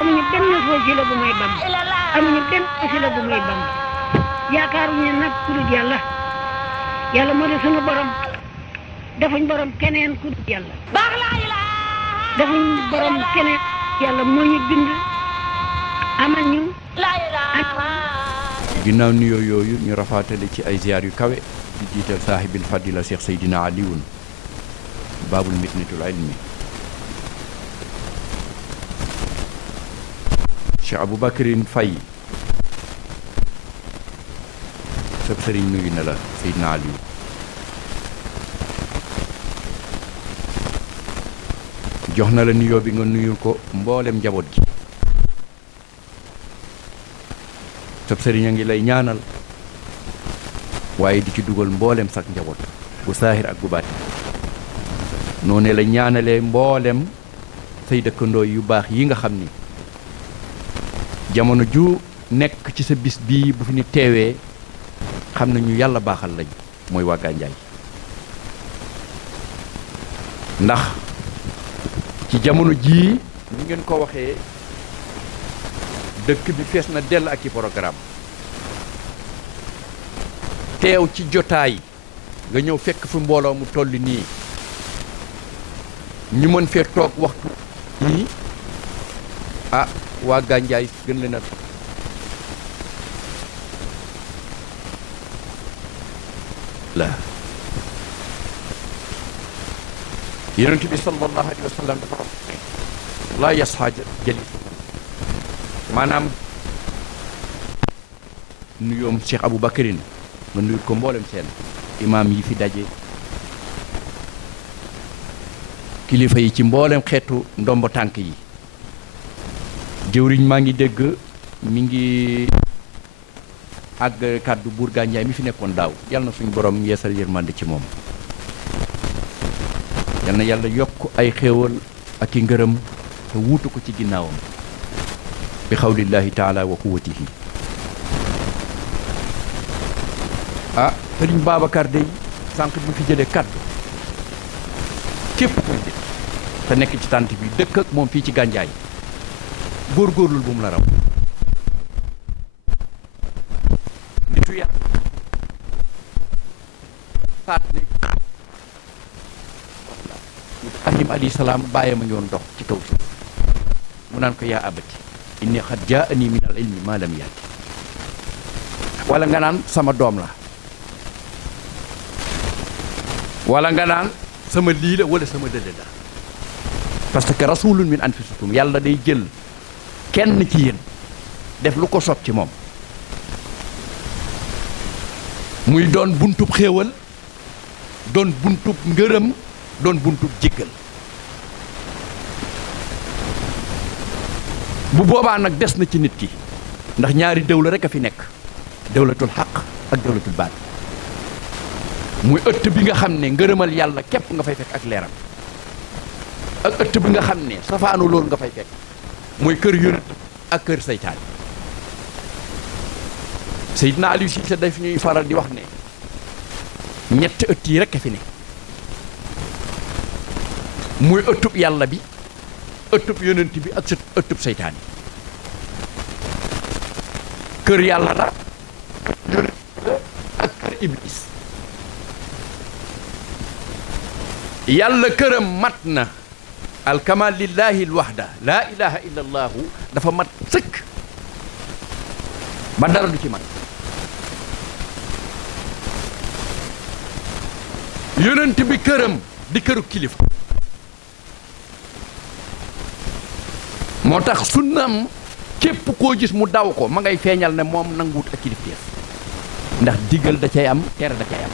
amuñu benn wasila bu may Bamba amuñu benn wasila bu may Bamba yaakaaruñu nag ku dul yàlla yàlla moo di sunu borom defuñ borom keneen ku dul yàlla defuñ borom keneen yàlla moo ñu bind amal ñu ginnaaw nuyoo yooyu ñu rafaatale ci ay ziyaar yu kawe di jiital saahibil fadila Cheikh Seydina Aliyun baabul mitnatul ilmi Cheikh Aboubacrine Faye sëb sëriñ nuyu na la Seydina Aliyu jox na la nuyoo bi nga nuyul ko mboolem njaboot gi sëb sëriñ a ngi lay ñaanal waaye di ci dugal mboolem sak njaboot bu saahir ak bu baati noonu la ñaanalee mboolem say dëkkandoo yu baax yi nga xam ni jamono ju nekk ci sa bis bii bu fi ni teewee xam na ñu yàlla baaxal lañ mooy waa Gandiaye ndax ci jamono jii ni ngeen ko waxee dëkk bi fees na dell ak i programme teew ci jotaay nga ñëw fekk fi mbooloo mu toll nii ñu mën fee toog waxtu nii ah waa Gandiaye gën leen a la yonent bi sallallahu alayhi wa sallam dafa laa yasxaa jalis maanaam nuyoom Cheikh Aboubacrine nga nuyu ko mboolem seen imaam yi fi daje kilifa yi ci mboolem xeetu ndombo tànk yi jëwriñ maa ngi dégg mi ngi àgg kàddu buur Gandiaye mi fi nekkoon daaw yal na suñ borom yeesal yërmande ci moom yal na yàlla yokk ay xéewal ak i ngërëm te wuutu ko ci ginnaawam bi xawlillahi taala wa quwwatihi ah sëriñ Babacar dey sànq bi fi jëlee kàddu képp kuy def te nekk ci tànt bi dëkk ak moom fii ci Gandiaye góorgóorlul bu mu la raw nitu yàlla faat ne Ibrahim alayhi salaam bàyyam a ngi woon dox ci kaw si mu naan ko yaa abati inni xad jaani min al ilmi ma lam yaati wala nga naan sama doom la wala nga naan sama lii la wala sama dëdd la parce que rasulun min anfusikum yàlla day jël kenn ci yéen def lu ko sob ci moom muy doon buntub xéewal doon buntub ngërëm doon buntub jéggal bu boobaa nag des na ci nit ki ndax ñaari dawla rek a fi nekk dawlatul xaq ak dawlatul baat muy ëtt bi nga xam ne ngërëmal yàlla képp nga fay fekk ak leeram ak ëtt bi nga xam ne safaanu loolu nga fay fekk mooy kër yonent ak kër seytaan Seydina Aliou Cissé daf ñuy faral di wax ne ñetti ëtt yi rekk a fi ne muy ëttub yàlla bi ëttub yonent bi ak ëttub seytaan yi kër yàlla la yonent la ak kër iblis yàlla këram mat na alkamal lillahi alwahda laa ilaha illa allahu dafa mat sëkk ba dara du ci mat yonent bi këram di këru kilifa moo tax sunnam képp koo gis mu daw ko ma ngay feeñal ne moom nanguwut ak kilifteef ndax digal da cay am tere da cay am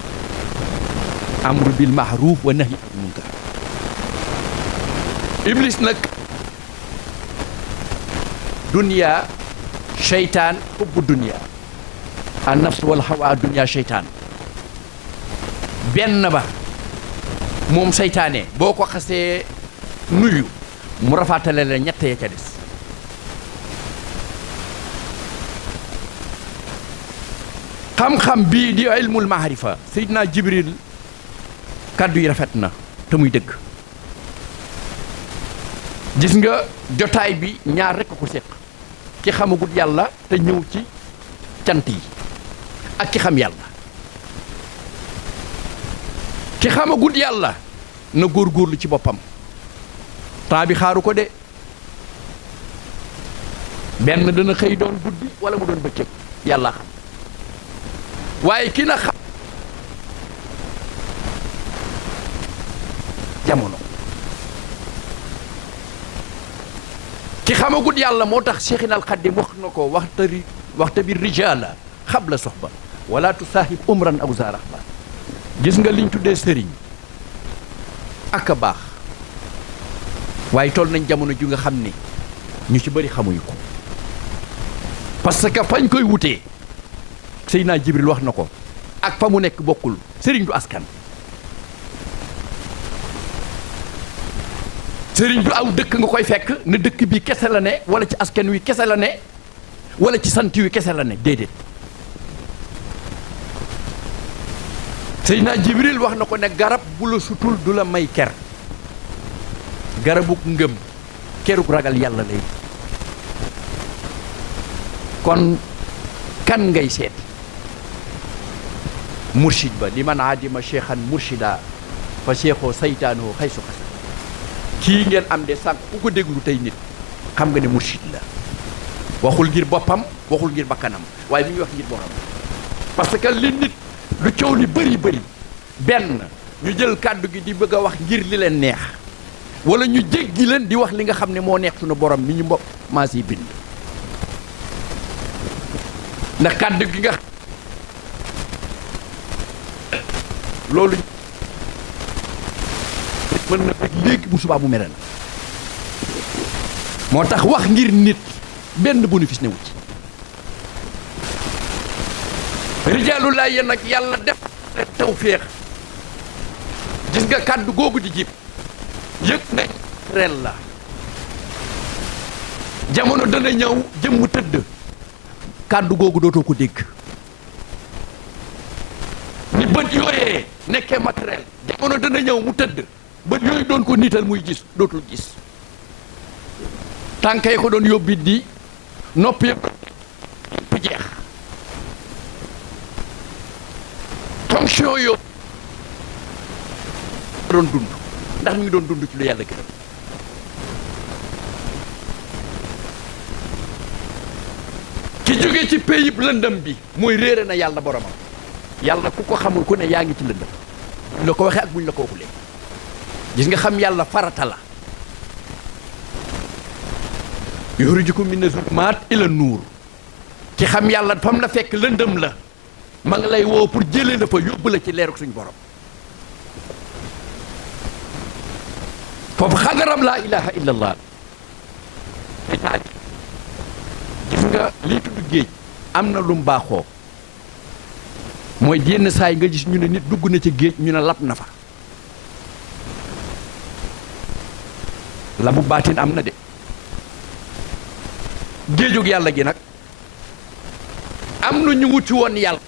amru bil mahruf wa nahyi anil munkar iblis nag dunya seytaan hubbu dunya an nafs wal hawa dunya seytaan benn ba moom seytaane boo ko xasee nuyu mu rafaatale la ñett ya ca des xam-xam bii di ilmul maarifa Seydina Jibril kàddu yi rafet na te muy dëgg gis nga jotaay bi ñaar rekk ko séq ki xamagut yàlla te ñëw ci cant yi ak ki xam yàlla. ki xamagut yàlla na góorgóorlu ci boppam temps bi xaaru ko de benn dana xëy doon guddi wala mu doon bëccëg yàlla xam waaye ki na xam jamono ki xamagut yàlla moo tax Cheikhina al Xadim wax na ko waxta bi rijaala xabla soxba wala tusaahib umran aw zaaraxba gis nga liñ tuddee sëriñ ak a baax waaye toll nañ jamono ju nga xam ne ñu ci bëri xamuñu ko parce que fañ koy wutee Seydina Jibril wax na ko ak fa mu nekk bokkul sëriñ du askan sëriñ du aw dëkk nga koy fekk ne dëkk bi kese la ne wala ci askan wi kese la ne wala ci sant wi kese la ne déedéet Seydina Jibril wax na ko ne garab bu la sutul du la may ker garabuk ngëm keruk ragal yàlla lay kon kan ngay seet mursid ba li man aadima cheikhan murshida fa cheikho saytaanoo xaysu xasa kii ngeen am de sànq ku ko déglu tey nit xam nga ne mursid la waxul ngir boppam waxul ngir bakkanam waaye mi ngi wax ngir borom parce que li nit lu coow li bëri benn ñu jël kàddu gi di bëgg a wax ngir li leen neex wala ñu jéggi leen di wax li nga xam ne moo neex sunu borom mi ñu mbokk maas yi bind ndax kàddu gi nga loolu mën na fekk léegi bu subaa mu mere la moo tax wax ngir nit benn bénéfice newu ci rijaalullaay yéen nag yàlla def tawféex gis nga kàddu googu di jib yëg nañ rel la jamono dana ñëw jëmm tëdd kàddu googu dootoo ko dégg ni bët yooyee nekkee matériel jamono dana ñëw mu tëdd bët yooyu doon ko niital muy gis dootul gis tànk yi ko doon yóbbi di nopp yëpp jeex fonction yoo doon dund ndax mi ngi doon dund ci lu yàlla gërëm ki jóge ci pays lëndëm bi mooy réere na yàlla boromam yàlla ku ko xamul ku ne yaa ngi ci lëndëm buñ la ko waxee ak buñ la ko waxulee gis nga xam yàlla farata la yuxrijukum mina zulumaat ila nuur ki xam yàlla fam la fekk lëndëm la ma ngi lay woo pour jëlee la fa yóbbu la ci leeruk suñu borom foofu xadaram laa ilaha illallah gis nga lii tudd géej am na lu mu baaxoo mooy yenn saa yi nga gis ñu ne nit dugg na ci géej ñu ne lab na fa labu baatin am na de géejug yàlla gi nag am na ñu wuti woon yàlla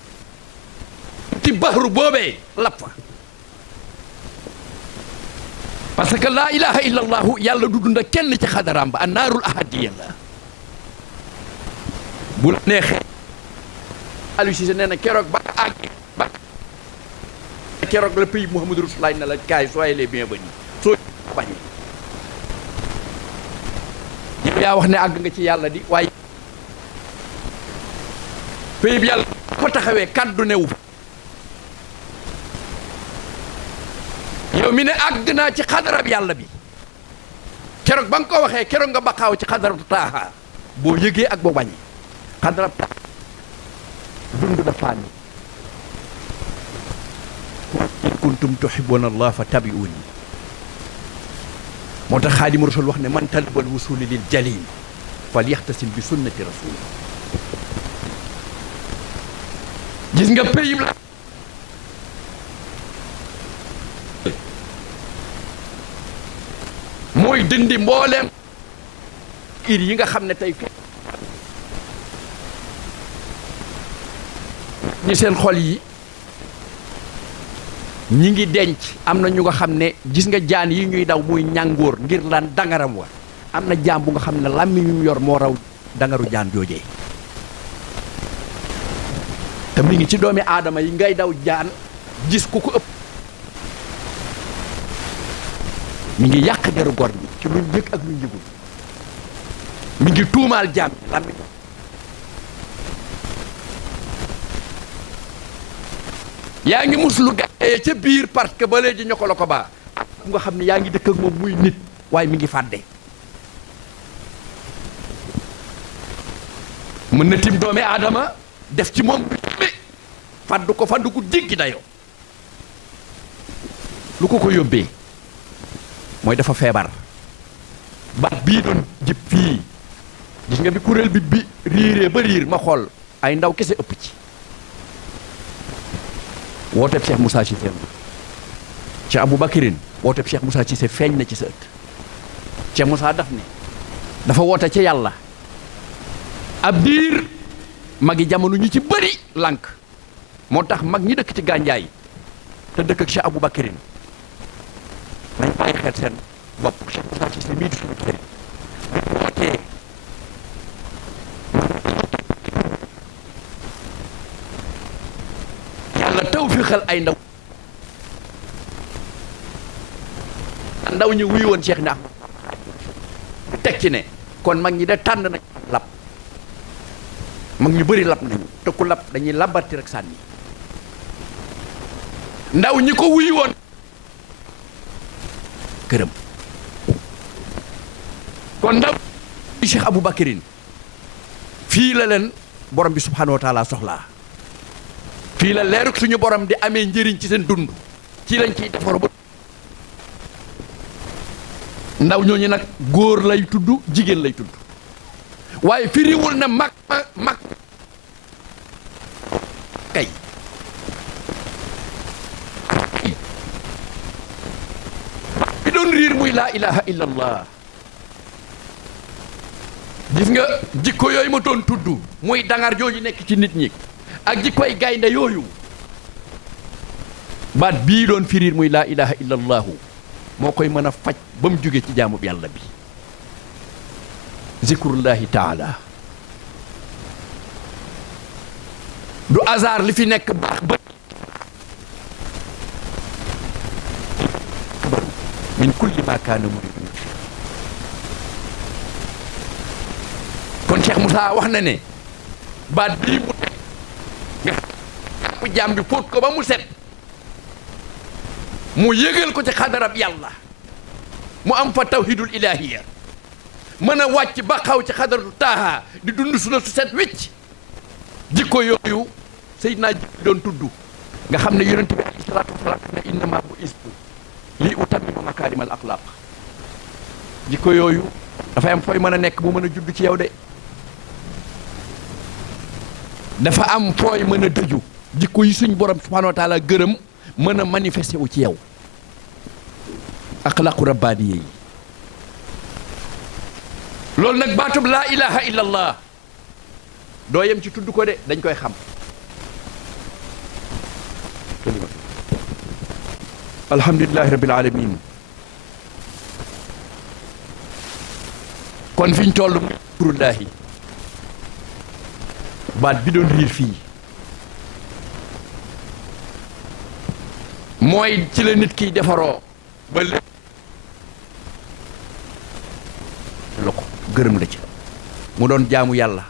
ci baxru boobee lab fa parce que laa ilaha illa allahu yàlla du dund kenn ci xadaraam ba annaarul ahadiya la bu la neexee Aliou Cissé nee na keroog ba àgg ba keroog la pays Mouhamadou Rasulullah na la kaay soyez les bienvenus soo bañee yow yaa wax ne àgg nga ci yàlla di waaye pays bi yàlla ko taxawee kàddu newu fa yow mi ne àgg naa ci xadarab yàlla bi keroog ba nga ko waxee keroog nga baqaaw ci xadaratu taaha boo yëgee ak boo bañee xadarab taaha dund dafa ni in kuntum tuhibbuna allah fa tabi'uni moo tax xaadimu rasul wax ne man talabal wusuli lil jalil fal yaxtasim bi sunnati rasul gis nga pays la mooy dindi mbooleem ir yi nga xam ne tey fi ñi seen xol yi ñi ngi denc am na ñu nga xam ne gis nga jaan yi ñuy daw muy ñàngoor ngir lan dangaram wa am na jaam bu nga xam ne làmmiñ yu yor moo raw dangaru jaan joojee te mi ngi ci doomi aadama yi ngay daw jaan gis ku ko ëpp mi ngi yàq deru gor bi ci luñ yëg ak luñ yëgul mi ngi tuumaal jaam làmmiñ yaa ngi muslu gaye ca biir parce que ba léegi ñoo ko la ko baa ku nga xam ne yaa ngi dëkk ak moom muy nit waaye mi ngi fàdde mën na tim doomi aadama def ci moom bi fàddu ko fàddu ko jéggi dayoo lu ko yóbbee mooy dafa feebar baat bii doon jib fii gis nga bi kuréel bi riiree ba riir ma xool ay ndaw kese ëpp ci wooteeb Cheikh Moussa Cissé ci Aboubacrine wooteeb Cheikh Moussa Cissé feeñ na ci sa ëtt Cheikh Moussa daf ne dafa woote ci yàlla ab diir magi jamono ñu ci bëri lànk moo tax mag ñi dëkk ci gànjaay te dëkk ak Cheikh Aboubacrine nañ bàyyi xel seen bopp Cheikh Moussa Cissé mii di suñu kër wootee yàlla taw fi xel ay ndaw ñu wuyu woon Cheikh na teg ci ne kon mag ñi de tànn nañ lab mag ñu bëri lab nañu te ku lab dañuy labati rek sànni ndaw ñi ko wuyu woon këram kon ndaw Cheikh Aboubacrine fii la leen borom bi subhanahu wa taala soxlaa fii la leeruk suñu borom di amee njëriñ ci seen dund ci lañ ciy defaru ba ndaw ñooñu nag góor lay tudd jigéen lay tudd waaye firiwul na mag kay bi doon riir muy laa ilaha illa allah gis nga jikko yooyu ma doon tudd muy dangar jooju nekk ci nit ñi ak jikkoy gaynde yooyu baat bii doon firiir muy laa ilaha illa allahu moo koy mën a faj ba mu jóge ci jaamu yàlla bi zikrullahi taala du hasard li fi nekk baax ba min kulli ma kaana murid kon Cheikh Moussa wax na ne baat bii mu teg nga mu jaam bi fóot ko ba mu set mu yëgal ko ci xadarab yàlla mu am fa tawhidul ilahiya mën a wàcc ba xaw ci xadaratu taaha di dund suna su set wicc jikko yooyu Seydina Jibril doon tudd nga xam ne yonent bi alayhi salaatu wasalaam ne innama bu istu lii utammima makaarimal axlaaq jikko yooyu dafay am fooy mën a nekk mu mën a judd ci yow de dafa am fooy mën a dëju jikko yi suñ borom subhanahu wa taala gërëm mën a manifesté wu ci yow axlaaqu rabbaaniye yi loolu nag baatub laa ilaha illa allah doo yem ci tudd ko de dañ koy xam alhamdulilahi rabbil alamin kon fiñ toll muy turullaahi baat bi doon riir fii mooy ci la nit kiy defaroo ba lépp la ko gërëm la ci mu doon jaamu yàlla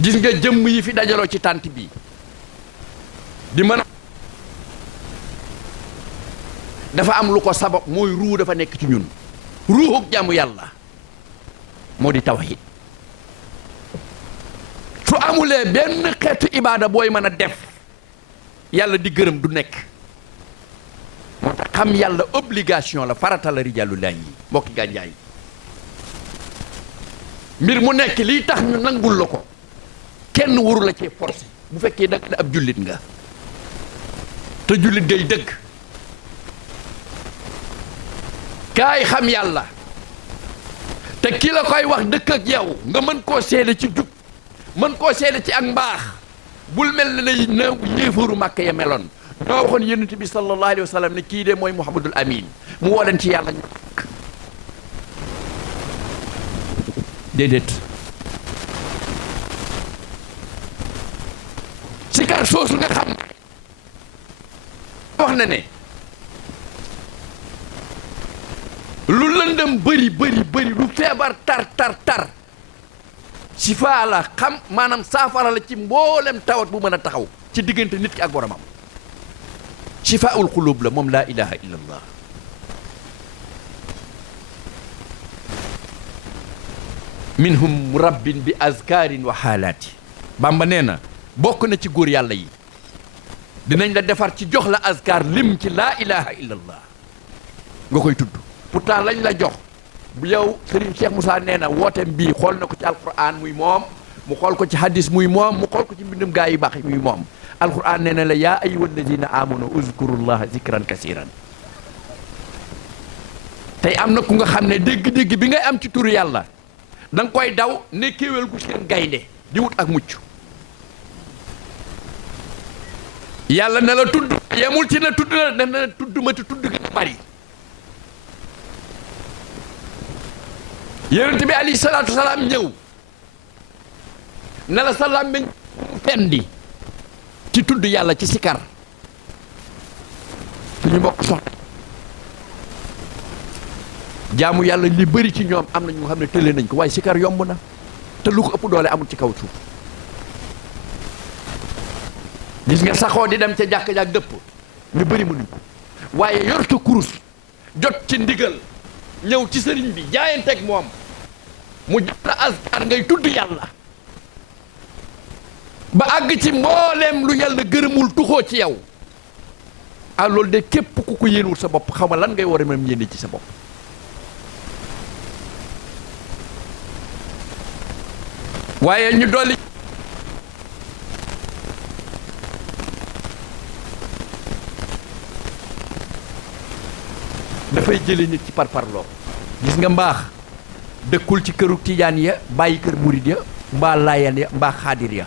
gis nga jëmm yi fi dajaloo ci tànt bi di mën a dafa am lu ko sabab mooy ruu dafa nekk ci ñun ruuxuk jaamu yàlla moo di tawhid su amulee benn xeetu ibaada booy mën a def yàlla di gërëm du nekk moo tax xam yàlla obligation la farata la rijaalullaah yi mbokki gànjaay mbir mu nekk lii tax ñu nangul la ko kenn waru la cee forcé bu fekkee da nga ab jullit nga te jullit ngay dëgg kaay xam yàlla te ki la koy wax dëkk ak yow nga mën koo seede ci jub mën koo seede ci ak mbaax bul mel ne na yéefaru màkk ya meloon ñoo waxoon yonent bi sallallahu alayhi wa sallam ne kii de mooy Muhammadul Amin mu woo leen ci yàlla ñu déedéet sikar soosu nga xam wax na ne lu lëndëm bëri lu feebar tar sifaa la xam maanaam saafara la ci mboolem tawat bu mën a taxaw ci diggante nit ki ak boromam sifaul xulub la moom laa ilaha illa allah minhum murabbin bi azkarin wa xaalaati Bamba nee na bokk na ci góor yàlla yi dinañ la defar ci jox la azkar lim ci laa ilaha illa allah nga koy tudd pourtant lañ la jox bu yow Serigne Cheikh Moussa nee na wooteem bii xool na ko ci alquran muy moom mu xool ko ci hadis muy moom mu xool ko ci mbindum gaa yi baax yi muy moom alquran nee na la yaa ayyuha alladina amanu uzkurullaha zikran kasiran tey am na ku nga xam ne dégg-dégg bi ngay am ci turu yàlla da nga koy daw ne kéwél gu seen gaynde di wut ak mucc yàlla na la tudd yemul ci na tudd la na tudd ma te tudd gën a bari yonent bi alayhi salaatu salaam ñëw na la sa làmmiñ fendi ci tudd yàlla ci sikar suñu mbokk soxna jaamu yàlla li bëri ci ñoom am na ñu nga xam ne tële nañ ko waaye sikar yomb na te lu ko ëpp doole amul ci kaw suuf gis nga saxoo di dem ca jàkk-jàkk dëpp ñu bëri mënuñ ko waaye yor sa kurus jot ci ndigal ñëw ci sëriñ bi jaayanteeg moom mu jot la askar ngay tudd yàlla ba àgg ci mbooleem lu yàlla gërëmul tuxoo ci yow ah loolu de képp ku ko yéenul sa bopp xaw ma lan ngay war a mën yéene ci sa bopp waaye ñu dolli dafay jële nit ci parparloo gis nga mbaax dëkkul ci këru tijaan ya bàyyi kër murid ya mbaa laayeen ya mbaa xaadir ya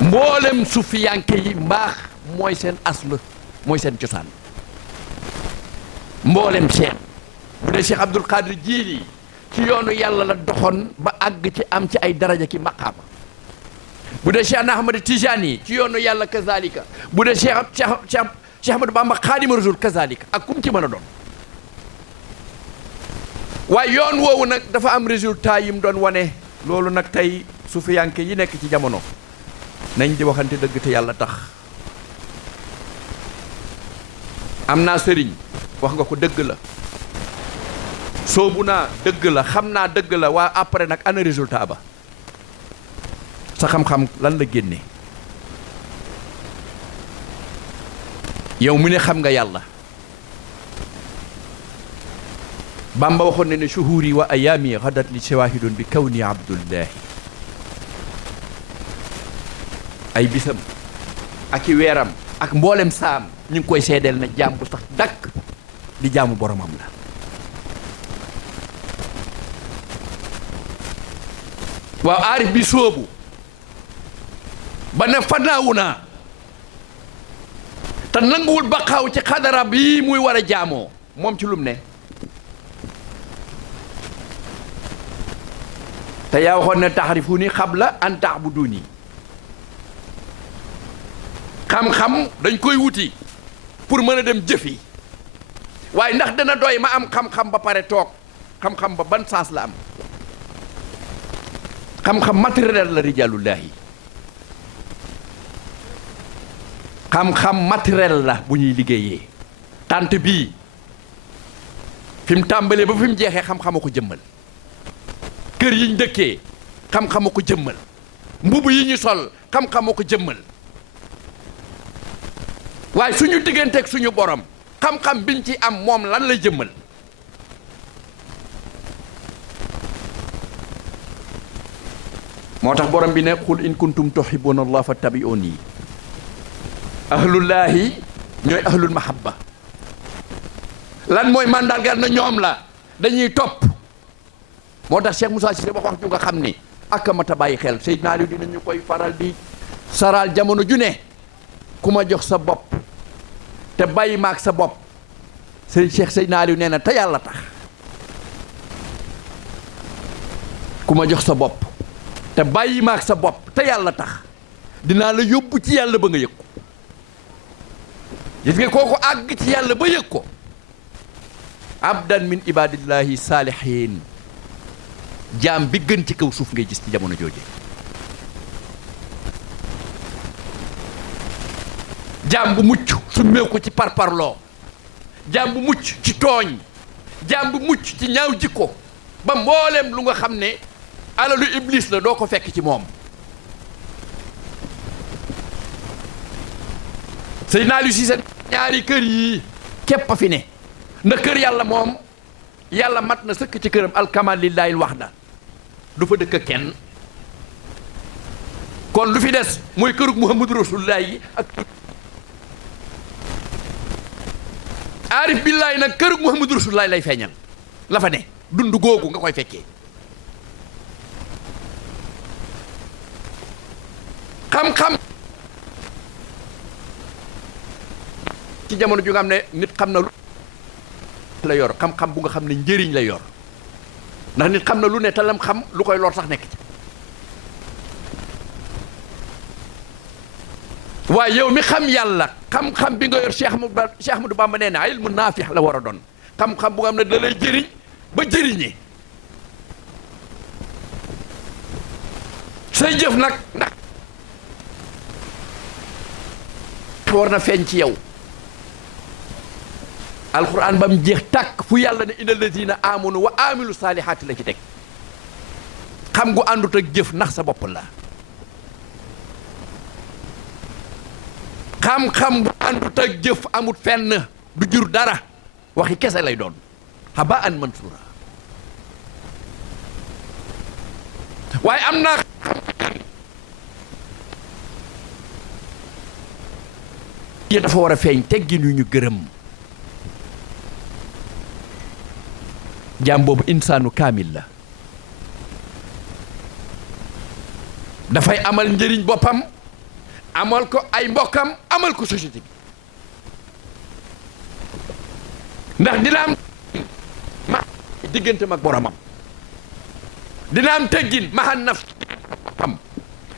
mboolem sufiyanke yi mbaax mooy seen asl mooy seen cosaan mboolem seen bu dee Cheikh Abdul Qadir Jiili ci yoonu yàlla la doxoon ba àgg ci am ci ay daraja ki maqaama bu dee Cheikh Ahmad Tijaani ci yoonu yàlla kazalika bu dee Cheikh Ahmadou Bamba Xaadimu Rasuul kazalika ak kum ci mën a doon waaye yoon woowu nag dafa am résultat yi mu doon wane loolu nag tey sufiyanke yi nekk ci jamono nañ di waxante dëgg te yàlla tax am naa sëriñ wax nga ko dëgg la soobu naa dëgg la xam naa dëgg la waa après nag ana résultat ba sa xam-xam lan la génne yow mu ne xam nga yàlla Bamba waxoon ne ne shuhuri wa ayaami xadat li shawahidun bi kawni abdullahi ay bisam ak i weeram ak mboolem saam ñu ngi koy seedeel na jaam bu sax dakk di jaamu boromam la waaw aarif bi soobu ba ne fanaawu naa te nanguwul baqaaw ci xadara bii muy war a jaamoo moom ci lum ne te yaa waxoon ne taxrifuni xabla an taabuduni xam-xam dañ koy wuti pour mën a dem jëfi waaye ndax dana doy ma am xam-xam ba pare toog xam-xam ba ban sens la am xam-xam matériel la rijaalullahi xam-xam matériel la bu ñuy liggéeyee tant bii fi mu tàmbalee ba fi mu jeexee xam-xama ko jëmmal kër yi ñu dëkkee xam-xama ko jëmmal mbubb yi ñu sol xam-xama ko jëmmal waaye suñu digganteeg suñu borom xam-xam biñ ci am moom lan la jëmmal moo tax borom bi ne qul in kuntum tuhibbuna allah fattabi'uni ahlullaahi ñooy ahlul mahabba lan mooy mandargal na ñoom la dañuy topp moo tax Cheikh Moussa Cissé wax ju nga xam ni ak mat a bàyyi xel Seydina Aliou dinañu koy faral di saral jamono ju ne ku ma jox sa bopp te bàyyi maag sa bopp Serigne Cheikh Seydina Aliou nee na te yàlla tax ku ma jox sa bopp te bàyyi ma ak sa bopp te yàlla tax dinaa la yóbbu ci yàlla ba nga yëg ko gis nga kooku àgg ci yàlla ba yëg ko abdan min ibadillahi saalihin jaam bi gën ci kaw suuf ngay gis ci jamono jooje jaam bu mucc su meew ko ci parparloo jaam bu mucc ci tooñ jaam bu mucc ci ñaaw jikko ba mbooleem lu nga xam ne alalu iblis la doo ko fekk ci moom Seydina Aliou Cissé ñaari kër yii képp a fi ne ndax kër yàlla moom yàlla mat na sëkk ci këram alkamal lillahi wahda du fa dëkk kenn kon lu fi des mooy kërug Muhammadu Rasulullah yi ak aarif billahi nag kërug Muhammadu Rasulullah lay feeñal la fa ne dund googu nga koy fekkee xam-xam ci jamono ju nga xam ne nit xam na lu la yor xam-xam bu nga xam ne njëriñ la yor ndax nit xam na lu ne te lam xam lu koy lor sax nekk ci waaye yow mi xam yàlla xam-xam bi nga yor Cheikh Ahmadou Bamba nee na ilmu naafix la war a doon xam-xam bu nga xam ne da lay jëriñ ba jëriñee say jëf nag ndax war na feeñ ci yow alquran ba mu jeex tàkk fu yàlla ne inna allazina amanu wa amilu saalihaati la ci teg xam gu àndut ak jëf ndax sa bopp la xam-xam bu àndut ak jëf amut fenn du jur dara waxi kese lay doon habaan mansuura waaye am naa yi dafa war a feeñ teggin yu ñu gërëm jaam boobu insaanu kaamil la dafay amal njëriñ boppam amal ko ay mbokkam amal ko société bi ndax dina am ma diggante mag boromam dina am teggin mahan naf am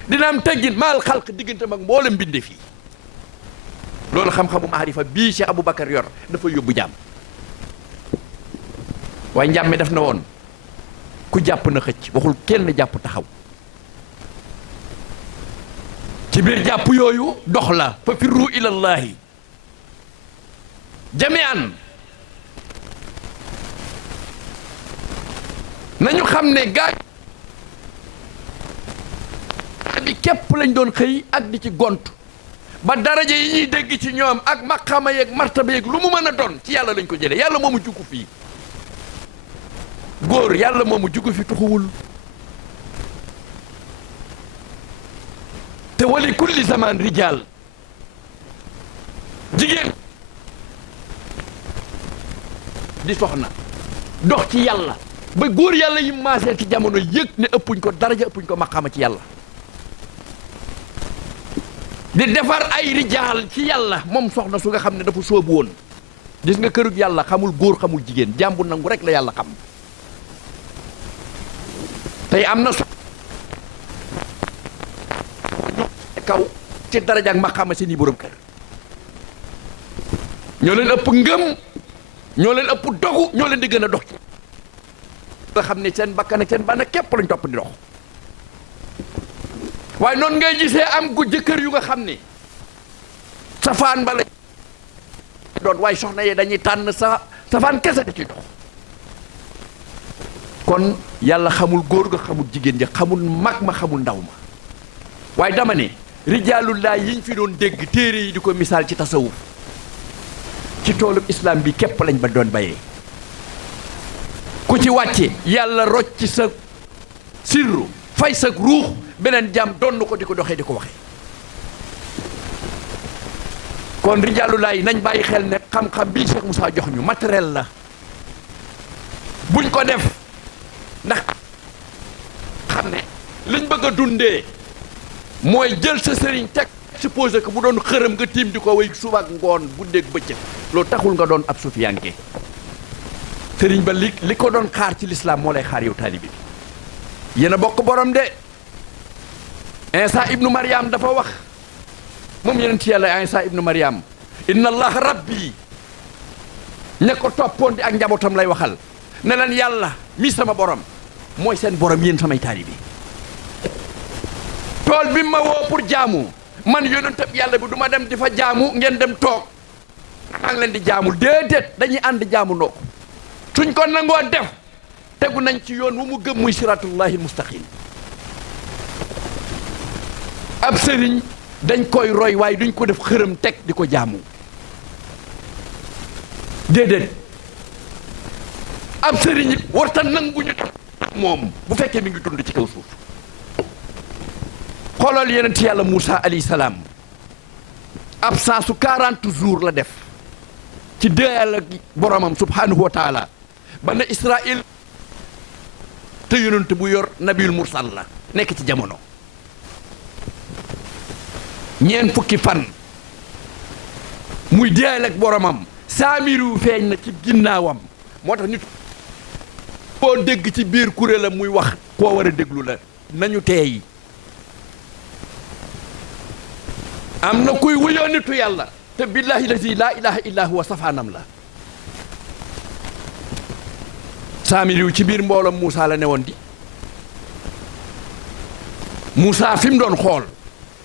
dina am teggin maal xalq diggante mag mboolem mbinde fii loolu xam-xamu maarifa bii Cheikh Aboubacar yor dafa yóbbu jàmm waaye njàmme def na woon ku jàpp na xëcc waxul kenn jàpp taxaw ci biir jàpp yooyu dox la fa firru ilallahi jami'an nañu xam ne gaay bi képp lañ doon xëy ak di ci gont ba daraja yi ñuy dégg ci ñoom ak maqaama yeeg martaba yeeg lu mu mën a doon ci yàlla lañ ko jëlee yàlla moomu jugu fii góor yàlla moomu jugu fi tuxuwul te wali kulli zaman rijal jigéen di soxna dox ci yàlla ba góor yàlla yi maasee ci jamono yëg ne ëppuñ ko daraja ëppuñ ko maqaama ci yàlla di defar ay rijaal ci yàlla moom soxna su nga xam ne dafa sóobu woon gis nga kërug yàlla xamul góor xamul jigéen jàmbu nangu rek la yàlla xam tey am na kaw ci daraja ak maqaama seeni borom kër ñoo leen ëpp ngëm ñoo leen ëpp dogu ñoo leen di gën a dox ci nga xam ne seen bakkan ak seen bànn képp lañ topp di dox waaye noonu ngay gisee am gu jëkkër yu nga xam ne safaan ba la doon waaye soxna yi dañuy tànn safaan kese da ci dox kon yàlla xamul góor ga xamul jigéen ja xamul mag ma xamul ndaw ma waaye dama ne rijaalullah yiñ fi doon dégg téere yi di ko misaal ci tasawuf ci toolub islam bi képp lañ ba doon bayee ku ci wàcce yàlla rocc sa sirru fay sa ruux beneen jàmm donn ko di ko doxee di ko waxee kon rijaalullah yi nañ bàyyi xel ne xam-xam bii Cheikh Moussa jox ñu matériel la buñ ko def ndax xam ne liñ bëgg a dundee mooy jël sa sëriñ teg supposé que bu doon xërëm nga tiim di ko way suba ak ngoon guddeeg bëccëg loolu taxul nga doon ab sufiyanke sëriñ ba li ko doon xaar ci lislaam moo lay xaar yow taalibi bi yéen a bokk borom de. Isa ibnu Maryam dafa wax moom yonent yàlla Isa ibnu Maryam inna allah rabbi ña ko toppoon di ak njabootam lay waxal ne leen yàlla mi sama borom mooy seen borom yéen samay taalibe tool bi ma woo pour jaamu man yonentab yàlla bi du ma dem di fa jaamu ngeen dem toog maa ngi leen di jaamul déedéet dañuy ànd jaamu ndoo ko suñ ko nangoo def tegu nañ ci yoon wu mu gëm muy siratullahi mustaqim ab sëriñ dañ koy roy waaye duñ ko def xërëm teg di ko jaamu déedéet ab sëriñ it warta nangu ñu def moom bu fekkee mi ngi dund ci kaw suuf xoolal yonent yàlla Moussa alayhi salaam absence su 40 jours la def ci déeyal ak boromam subhanahu wa taala ba na Israël te yonent bu yor nabiul mursal la nekk ci jamono ñeen fukki fan muy déeyal ak boromam saamiru feeñ na ci ginnaawam moo tax nit koo dégg ci biir kuréelam muy wax koo war a déglu la nañu teey am na kuy wuyoo nitu yàlla te billahi lazi laa ilaha illa huwa safaanam la saamiriw ci biir mboolam Moussa la newoon di Moussa fi mu doon xool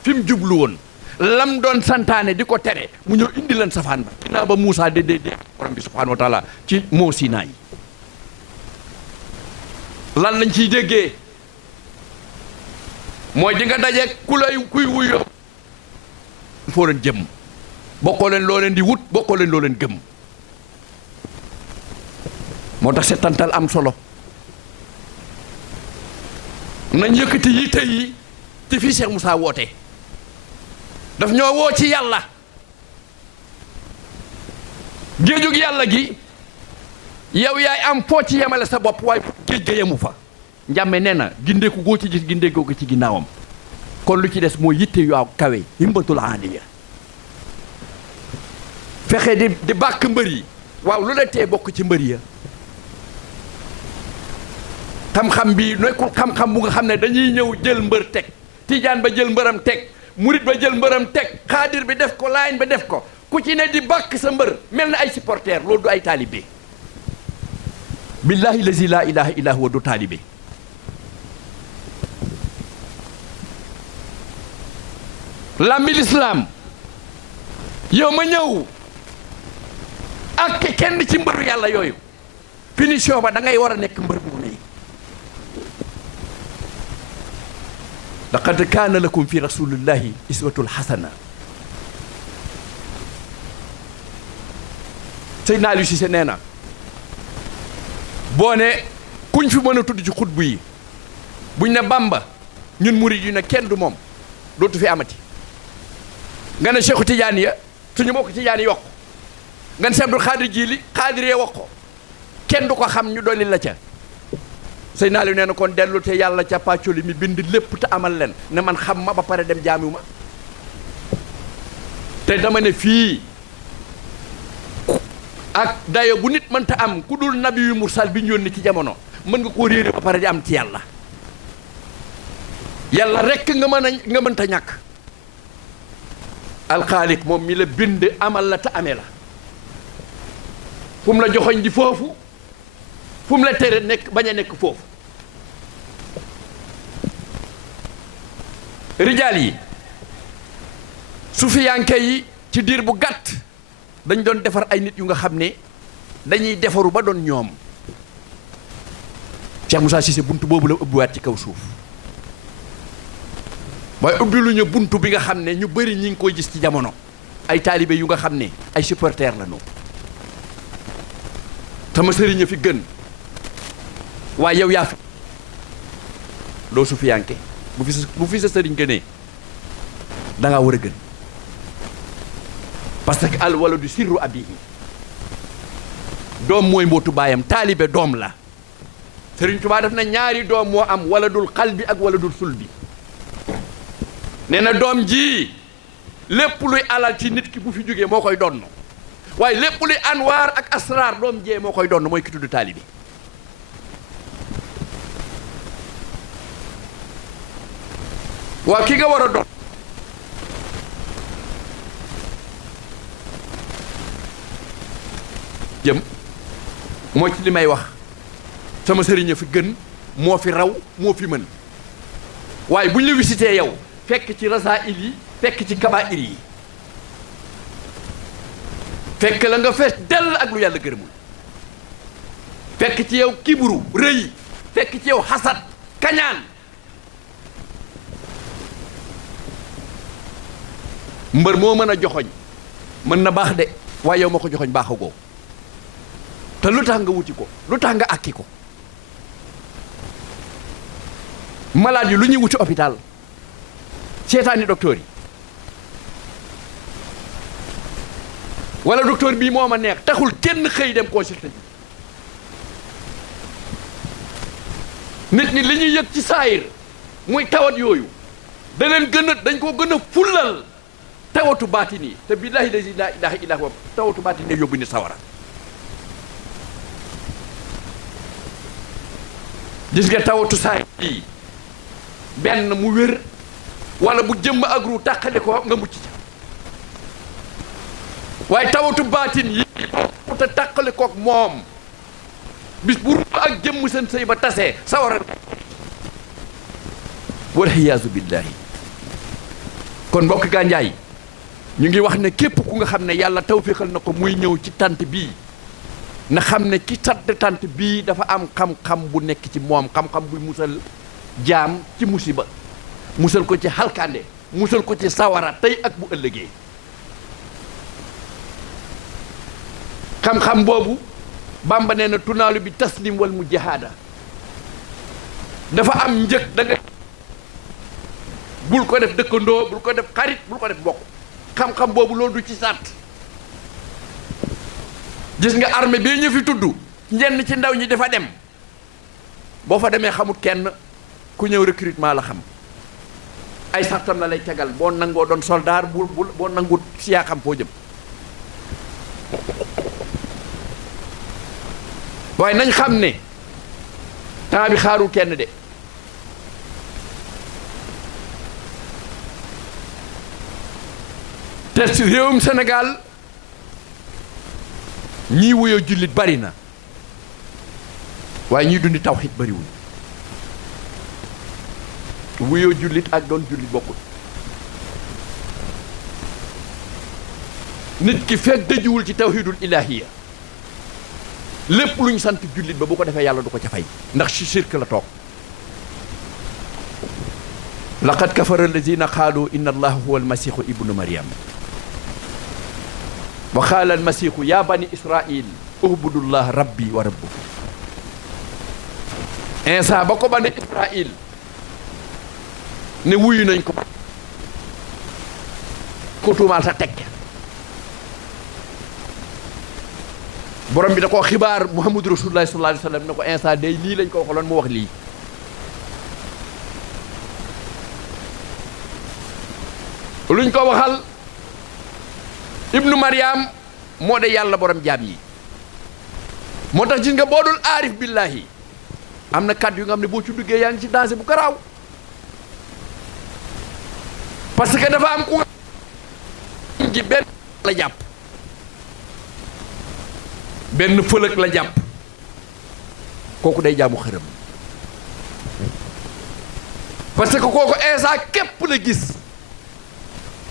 fi mu jublu woon lam doon santaane di ko tere mu ñëw indi leen safaan ba ginnaaw ba Moussa de borom bi subhanahu wa taala ci moo Sinaay lan lañ ciy déggee mooy di nga daje kuy wuyoo foo leen jëm bokkoo leen loo leen di wut bokkoo leen loo leen gëm moo tax setantal am solo nañ yëkkati yi tey yi ci fii Cheikh Moussa woote daf ñoo woo ci yàlla géejug yàlla gi yow yaay am foo ci yemale sa bopp waaye géej ga yemu fa njàmme nee na gindeeku goo ci gis gindeekoo ko ci ginnaawam kon lu ci des mooy yitte yu aw kawe himbatul aaliya fexe di bàkk mbër yi waaw lu la tee bokk ci mbër ya xam-xam bi nekkul xam-xam bu nga xam ne dañuy ñëw jël mbër teg tijaan ba jël mbëram teg murit ba jël mbëram teg xaadir bi def ko laayin ba def ko ku ci ne di bàkk sa mbër mel na ay supporter loolu du ay taalibe billahi lazi laa ilaha illa huwa du taalibe lambi lislaam yow ma ñëw ak kenn ci mbëru yàlla yooyu finition ba da ngay war a nekk mbër bu ne laqad kaana lakum fi rasulillahi iswatul hasana Seydina Aliou Cissé nee na boo ne kuñ fi mën a tudd ci xutbu yi buñ ne Bamba ñun murid yi ne kenn du moom dootu fi amati nga ne Cheikhu Tidiane ya suñu mbokk Tidiane yi wax ko nga ne Cheikh Abdul Xaadir Jiili Xaadir ya wax ko kenn du ko xam ñu dolli la ca Seydina Aliou nee na kon dellu te yàlla ca pàccoli mi bind lépp te amal leen ne man xam ma ba pare dem jaamiwu ma te dama ne fii ak dayo bu nit mënta am ku dul nabi yu mursal bi ñu yónni ci jamono mën nga koo réere ba pare di am ci yàlla yàlla rekk nga mënta ñàkk alxaaliq moom mi la bind amal la te amee la fu mu la joxoñ di foofu fu mu la tere nekk bañ a nekk foofu rijaal yi sufiyanke yi ci diir bu gàtt dañ doon defar ay nit yu nga xam ne dañuy defaru ba doon ñoom Cheikh Moussa Cissé buntu boobu la ubbiwaat ci kaw suuf waaye ubbi lu ñu buntu bi nga xam ne ñu bëri ñi ngi koy gis ci jamono ay taalibe yu nga xam ne ay supporter la ñu sama sëriñ a fi gën waaye yow yaa fi doo sufiyanke bu fi sa sëriñ gënee da ngaa war a gën parce que al waladu sirru abihi doom mooy mbootu baayam taalibe doom la Sëriñ Tuubaa def na ñaari doom moo am waladul qalbi ak waladul sulbi nee na doom ji lépp luy alal ci nit ki bu fi jógee moo koy donn waaye lépp luy anwaar ak asraar doom jee moo koy donn mooy ki tudd taalibe waa ki nga war a doon jëm moo ci li may wax sama sëriñ a fi gën moo fi raw moo fi mën waaye bu ñu la visité yow fekk ci rasaa'il yi fekk ci kabaa'ir yi fekk la nga fees dell ak lu yàlla gërëmul fekk ci yow kibru rëy fekk ci yow xasad kañaan mbër moo mën a joxoñ mën na baax de waaye yow ma ko joxoñ baaxagoo te lu tax nga wuti ko lu tax nga àkki ko malade yi lu ñuy wuti hôpital seetaani docteur yi wala docteur bii moo ma neex taxul kenn xëy dem consulter nit ñi li ñuy yëg ci saayir muy tawat yooyu da leen gën a dañ koo gën a fullal tawatu baatin yi te billaahi lazi laa ilaaha illaa huwa tawatu baatin yi yóbbu ni sawara gis nga tawatu saayir yi benn mu wér wala bu jëmm ak ru tàqale ko nga mucc ca waaye tawatu baatin yi te tàqale kook moom bis bu ru ak jëmm seen sëy ba tasee sawara waliyaazu billaahi kon mbokk gànjaay ñu ngi wax ne képp ku nga xam ne yàlla tawféexal na ko muy ñëw ci tant bii na xam ne ki sadd tant bii dafa am xam-xam bu nekk ci moom xam-xam buy musal jaam ci musiba musal ko ci halkande musal ko ci sawara tey ak bu ëllëgee xam-xam boobu Bàmba nee na tunaalu bi taslim wal mujaahada dafa am njëg da nga bul ko def dëkkandoo bul ko def xarit bul ko def bokk xam-xam boobu loolu du ci sàtt gis nga armée bii ñu fi tudd ñenn ci ndaw ñi dafa dem boo fa demee xamut kenn ku ñëw recrutement la xam ay sartam la lay tegal boo nangoo doon soldat boo nangut si yaa xam foo jëm waaye nañ xam ne temps bi xaarul kenn de te si réewum Sénégal ñii wuyoo jullit bari na waaye ñii dundi tawxiid bariwul wuyoo jullit ak doon jullit bokkul nit ki fekk dëjuwul ci tawxiidul ilaahiya lépp lu ñu sant jullit ba bu ko defee yàlla du ko ca fay ndax ci shirk la toog laqad kafara allazina qaalu inna allaha huwa almasihu ibnu maryam wa qaala almasihu ya bani israil uhbudullah rabbi wa rabbukum insa ba ko bani israil ne wuyu nañ ko tuumaal sa teg borom bi da koo xibaar muhammadu rasulullahi sallallahu alayhi wa sallam ne ko insa day lii lañ ko waxaloon mu wax lii luñ ko waxal ibnu maryam moo de yàlla borom jaam yi moo tax gis nga boo dul aarif billahi am na kàddu yu nga xam ne boo ci duggee yaa ngi ci dansé bu garaaw parce que dafa am ku nga gi benn la jàpp benn fëlëg la jàpp kooku day jaamu xërëm parce que kooku Iisaa képp la gis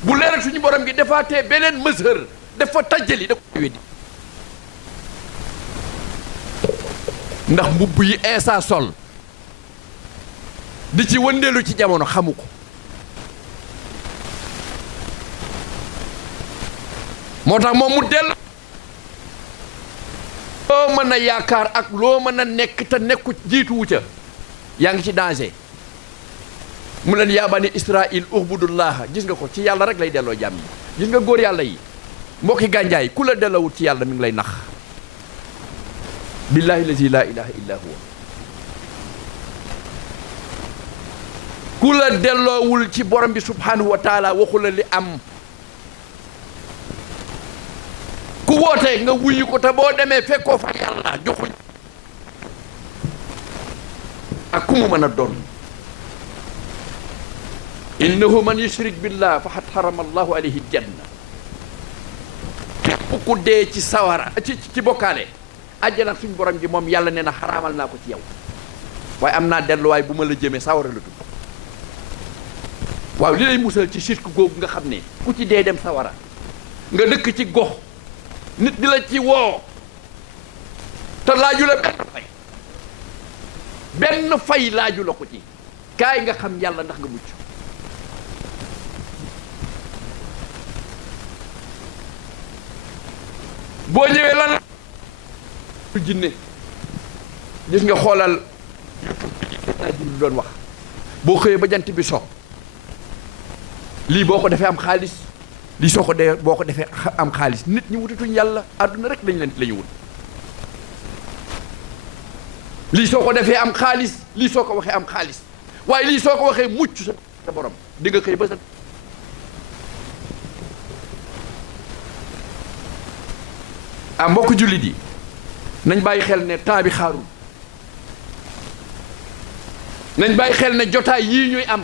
bu leeral suñu borom gi defaatee beneen mësër dafa tajjali da ko weddi ndax mbubb yi Iisaa sol di ci wëndeelu ci jamono xamu ko moo tax moom mu dellu loo mën a yaakaar ak loo mën a nekk te nekku jiituwu ca yaa ngi ci danger mu leen yaa bani israil ubudullaha gis nga ko ci yàlla rek lay delloo jàmm yi gis nga góor yàlla yi mbokki gànjaay ku la delloowut ci yàlla mi ngi lay nax billahi lazi la ilaha illa huwa ku la delloowul ci borom bi subhanahu wa taala waxu la li am ku wootee nga wuyu ko te boo demee fekkoo fa yàlla joxuñ ak ku mu mën a doon innahu man yushrik billah faqad harama allahu alayhi janna képp ku dee ci sawara ci bokkaale àjjana suñ borom ji moom yàlla nee na xaraamal naa ko ci yow waaye am naa delluwaay bu ma la jëmee sawara la tudd waaw li lay musal ci shirk googu nga xam ne ku ci dee dem sawara nga dëkk ci gox nit di la ci woo te laaju la benn fay laaju la ko ci kaay nga xam yàlla ndax nga mucc boo ñëwee lan lu jinne gis nga xoolal lu doon wax boo xëyee ba jant bi so lii boo ko defee am xaalis lii soo ko dee boo ko defee am xaalis nit ñi wutatuñ yàlla àdduna rek lañ leen la ñu wut lii soo ko defee am xaalis lii soo ko waxee am xaalis waaye lii soo ko waxee mucc sa borom di nga xëy ba sa mbokk jullit yi nañ bàyyi xel ne temps bi xaarul nañ bàyyi xel ne jotaay yii ñuy am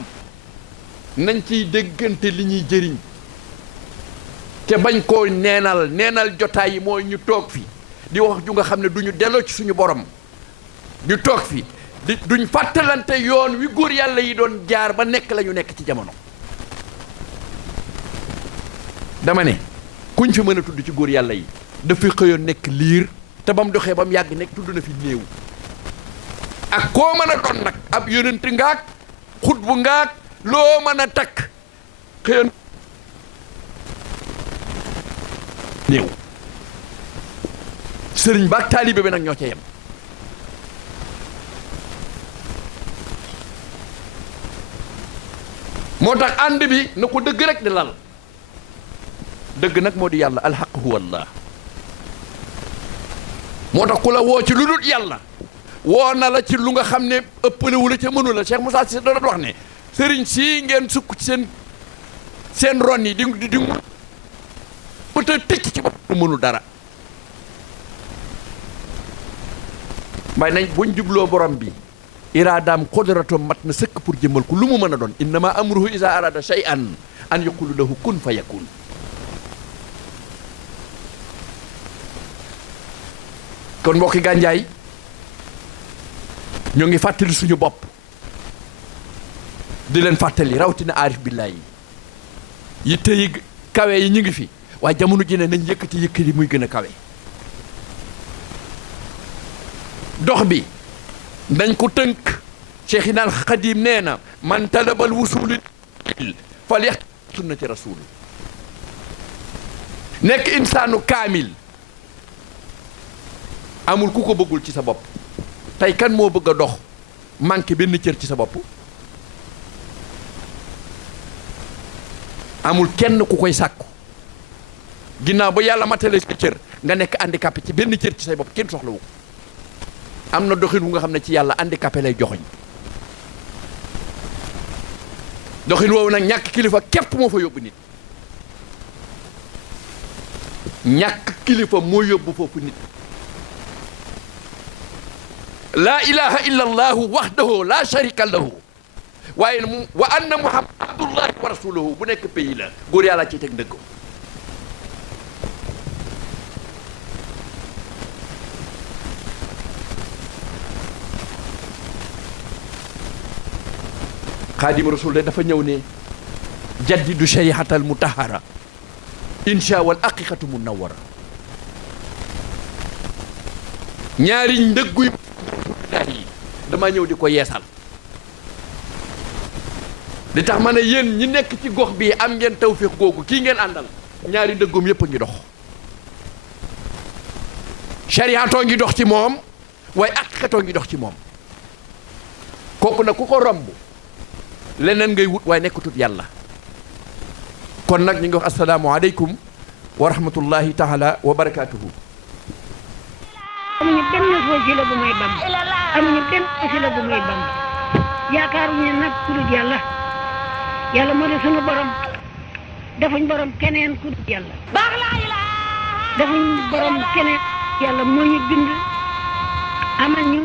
nañ ciy déggante li ñuy jëriñ te bañ koo neenal jotaay yi mooy ñu toog fi di wax ju nga xam ne duñu delloo ci suñu borom ñu toog fi duñ fàttalante yoon wi góor yàlla yi doon jaar ba nekk la ñu nekk ci jamono dama ne kuñ fi mën a tudd ci góor yàlla yi dafay xëyoon nekk liir te ba mu doxee ba mu yàgg nekk tudd na fi néew ak koo mën a doon nag ab yonent ngaak xutbu ngaak loo mën a takk xëyoon néew sëriñ ba ak taalibe bi nag ñoo ca yem moo tax ànd bi na ko dëgg rek di lal dëgg nag moo di yàlla alxaq huwa allah moo tax ku la woo ci lu dul yàlla woo na la ci lu nga xam ne ëppalewu la ca mënu la Cheikh Moussa Cissé doon wax ne sëriñ sii ngeen sukk ci seen ron yi di mëta tëcc ci bopp mënu dara mbay nañ buñ jubloo borom bi iraadaam xodratoom mat na sëkk pour jëmmal ko lu mu mën a doon innama amruhu iza arada shay'an an yaqulu lahu kun fa yakun kon mbokki gànjaay ñoo ngi fàttali suñu bopp di leen fàttali rawatina aarif billaay yi tey kawe yi ñu ngi fi waaye jamono ji ne nañ yëkkati muy gën a kawe dox bi dañ ko tënk Cheikhina al Xadim nee na man talabal wusuli fal yax sunnati rasul nekk insaanu kaamil amul ku ko bëggul ci sa bopp tey kan moo bëgg a dox manqué benn cër ci sa bopp amul kenn ku koy sàkku ginnaaw ba yàlla matale sa cër nga nekk handicapé ci benn cër ci say bopp kenn soxlawu ko am na doxin wu nga xam ne ci yàlla handicapé lay joxoñ doxin woowu nag ñàkk kilifa képp moo fa yóbbu nit ñàkk kilifa moo yóbbu foofu nit laa ilaha illa allahu wahdahu la sharika lahu waaye wa anna muhammad abdullahi wa rasuluhu bu nekk pays la góor yàlla ci teg ndëgg xaadim rasul de dafa ñëw ne jaddidu sharihatal mutahara insha wal aqiqatu munawwara ñaari ndëgguy yi dama ñëw di ko yeesal li tax ma ne yéen ñi nekk ci gox bii am ngeen tawfiq googu kii ngeen àndal ñaari ndëggum yépp a ngi dox shariatoo ngi dox ci moom waaye aqiqatoo ngi dox ci moom kooku nag ku ko romb leneen ngay wut waaye nekkatut yàlla kon nag ñu ngi wax assalaamu aleykum wa rahmatullahi taala wa barakaatuhu amuñu benn wasila bu may bam amuñu benn wasila bu may bam yaakaaruñu nag ku dul yàlla yàlla moo di sunu borom defuñ borom keneen ku dul yàlla defuñ borom keneen yàlla moo ñu bind amal ñu